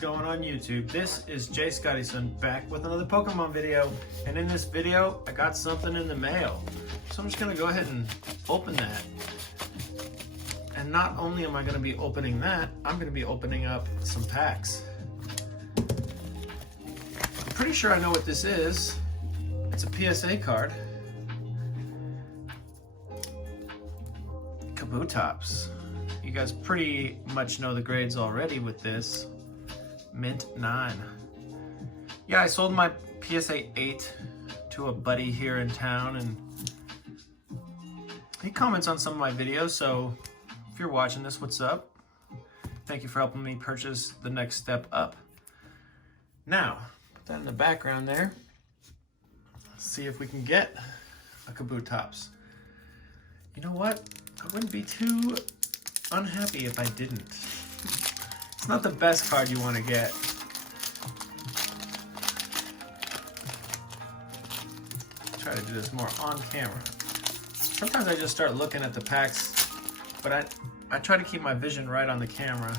going on YouTube? This is JeffreyRyanScott back with another Pokemon video, and in this video I got something in the mail. So I'm just gonna go ahead and open that. And not only am I gonna be opening that, I'm gonna be opening up some packs. I'm pretty sure I know what this is. It's a PSA card. Kabutops. You guys pretty much know the grades already with this. Mint 9. Yeah, I sold my PSA 8 to a buddy here in town, and he comments on some of my videos, so if you're watching this, what's up? Thank you for helping me purchase the next step up. Now, put that in the background there. Let's see if we can get a Kabutops. You know what? I wouldn't be too unhappy if I didn't. It's not the best card you want to get. Try to do this more on camera. Sometimes I just start looking at the packs, but I try to keep my vision right on the camera.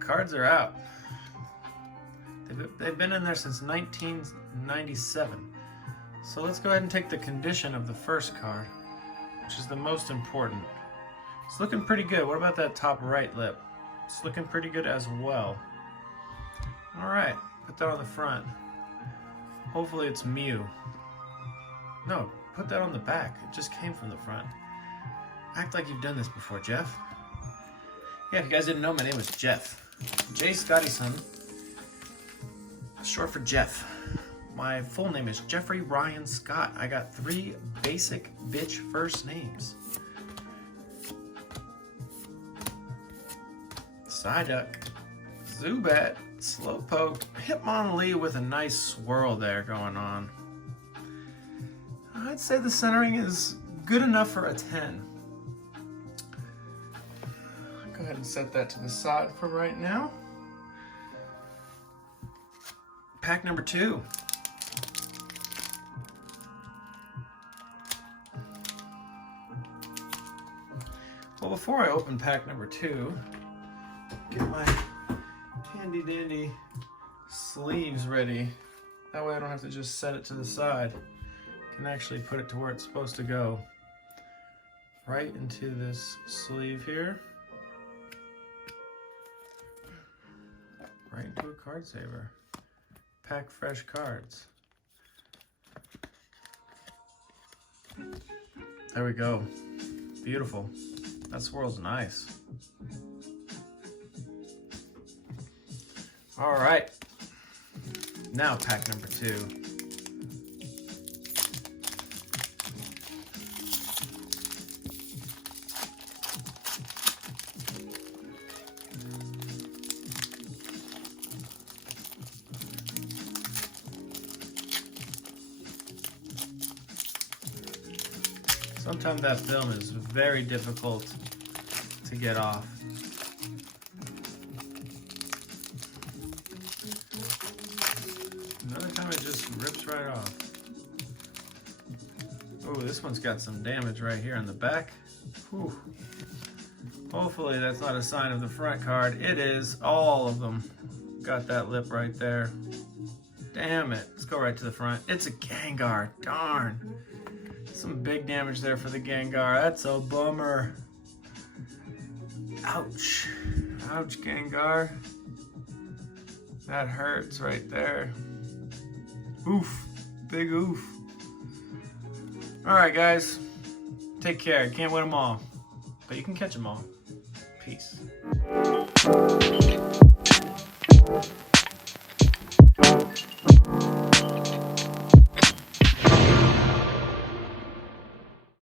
Cards are out. They've been in there since 1997. So let's go ahead and take the condition of the first card, which is the most important. It's looking pretty good. What about that top right lip? It's looking pretty good as well. All right, put that on the front. Hopefully it's Mew. No, put that on the back. It just came from the front. Act like you've done this before, Jeff. Yeah, if you guys didn't know, my name was Jeff. JeffreyRyanScott, short for Jeff. My full name is JeffreyRyanScott. I got 3 basic bitch first names. Psyduck, Zubat, Slowpoke, Hitmonlee with a nice swirl there going on. I'd say the centering is good enough for a 10. Go ahead and set that to the side for right now. Pack number 2. Well, before I open pack number 2, get my handy dandy sleeves ready. That way I don't have to just set it to the side. I can actually put it to where it's supposed to go. Right into this sleeve here. Right into a card saver. Pack fresh cards. There we go. Beautiful. That swirl's nice. All right. Now pack number 2. Sometimes that film is very difficult to get off. Another time it just rips right off. Oh, this one's got some damage right here on the back. Whew. Hopefully that's not a sign of the front card. It is. All of them got that lip right there. Damn it. Let's go right to the front. It's a Gengar. Darn. Some big damage there for the Gengar. That's a bummer. Ouch. Ouch, Gengar. That hurts right there. Oof. Big oof. Alright, guys. Take care. Can't win them all, but you can catch them all. Peace.